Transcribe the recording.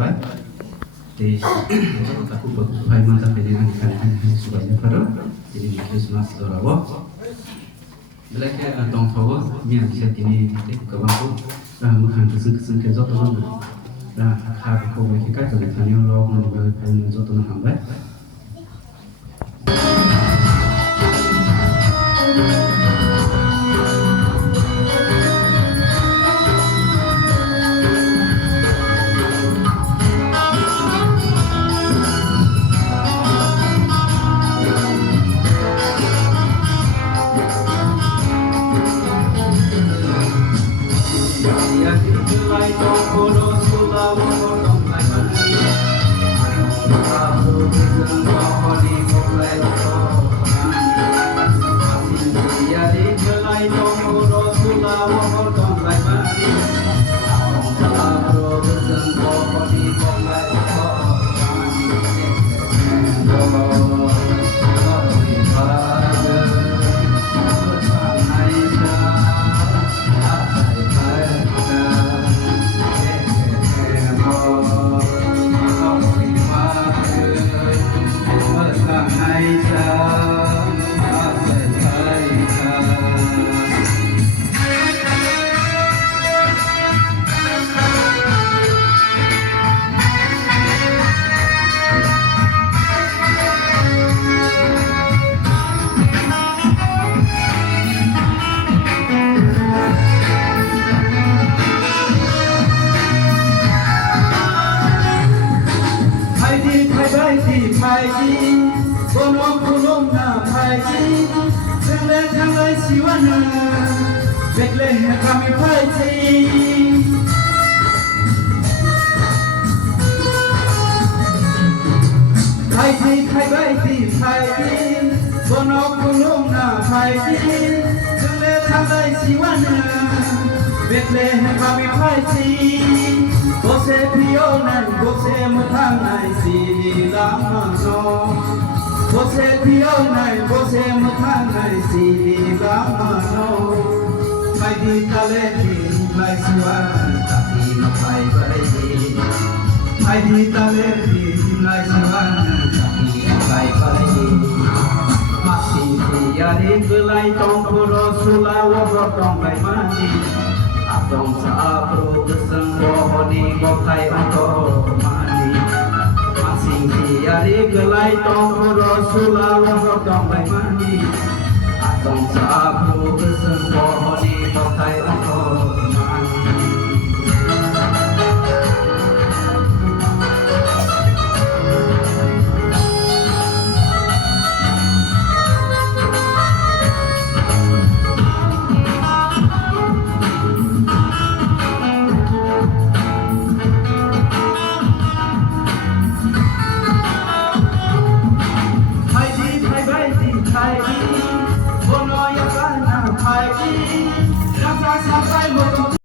sampai di aku berupaya mencapai dengan ikan supaya pada jadi Christmas dorawa belakang dong tahu mian bisa kini ke bangku makan keseng ke jatuh mana hal kau mereka kalau tanya lo mengambil kain jatuh nak hambai Hai di